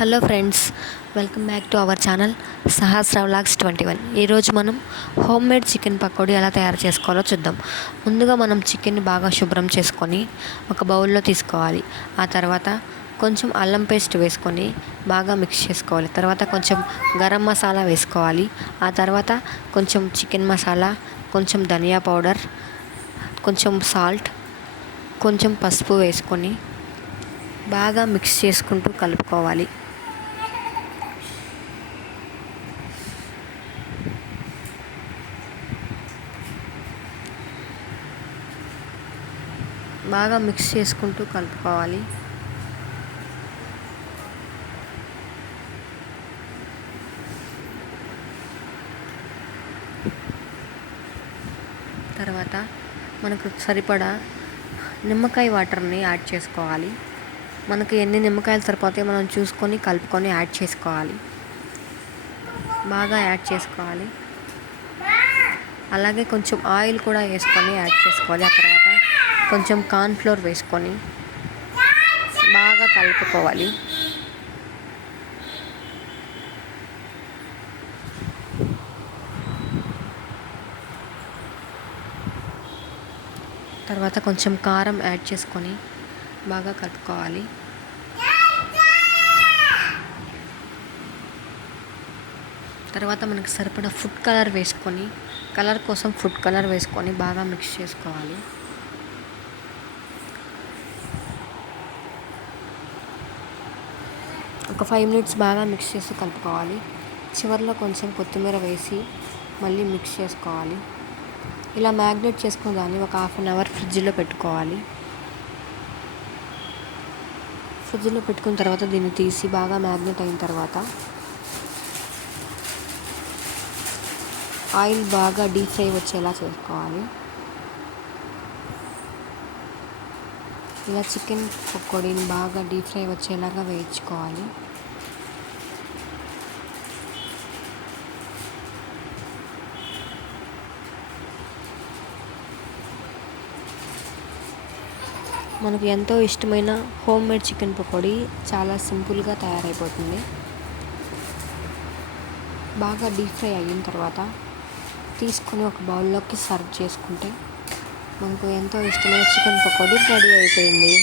Hello friends, welcome back to our channel Sahasra vlogs 21. ఈరోజు మనం home made chicken pakodi ఎలా తయారు చేసుకోవాలో చూద్దాం. ముందుగా మనం చికెన్ని బాగా శుభ్రం చేసుకొని ఒక బౌల్లో తీసుకోవాలి. ఆ తర్వాత కొంచెం అల్లం పేస్ట్ వేసుకొని బాగా మిక్స్ చేసుకోవాలి. తర్వాత కొంచెం గరం మసాలా వేసుకోవాలి. ఆ తర్వాత కొంచెం చికెన్ మసాలా, కొంచెం ధనియా పౌడర్, కొంచెం సాల్ట్, కొంచెం పసుపు వేసుకొని బాగా మిక్స్ చేసుకుంటూ కలుపుకోవాలి. బాగా మిక్స్ చేసుకుంటూ కలుపుకోవాలి. తర్వాత మనకు సరిపడా నిమ్మకాయ వాటర్ని యాడ్ చేసుకోవాలి. మనకు ఎన్ని నిమ్మకాయలు సరిపోతాయో మనం చూసుకొని కలుపుకొని యాడ్ చేసుకోవాలి. బాగా యాడ్ చేసుకోవాలి. అలాగే కొంచెం ఆయిల్ కూడా వేసుకొని యాడ్ చేసుకోవాలి. ఆ తర్వాత కొంచెం కార్న్ఫ్లోర్ వేసుకొని బాగా కలుపుకోవాలి. తర్వాత కొంచెం కారం యాడ్ చేసుకొని బాగా కలుపుకోవాలి. తర్వాత మనకు సరిపడా ఫుడ్ కలర్ వేసుకొని కలర్ కోసం ఫుడ్ కలర్ వేసుకొని బాగా మిక్స్ చేసుకోవాలి. ఒక 5 minutes బాగా మిక్స్ చేసి కలుపుకోవాలి. చివరిలో కొంచెం కొత్తిమీర వేసి మళ్ళీ మిక్స్ చేసుకోవాలి. ఇలా మ్యాగ్నేట్ చేసుకున్న దాన్ని ఒక 1/2 hour ఫ్రిడ్జ్లో పెట్టుకోవాలి. ఫ్రిడ్జ్లో పెట్టుకున్న తర్వాత దీన్ని తీసి బాగా మ్యాగ్నేట్ అయిన తర్వాత ఆయిల్ బాగా డీప్ ఫ్రై వచ్చేలా చేసుకోవాలి. ఇలా చికెన్ పకోడీని బాగా డీప్ ఫ్రై వచ్చేలాగా వేయించుకోవాలి. మనకు ఎంతో ఇష్టమైన హోమ్ మేడ్ చికెన్ పకోడీ చాలా సింపుల్గా తయారైపోతుంది. బాగా డీప్ ఫ్రై అయిన తర్వాత తీసుకొని ఒక బౌల్లోకి సర్వ్ చేసుకుంటే మనకు ఎంతో ఇష్టమైన చికెన్ పకోడీ రెడీ అయిపోయింది.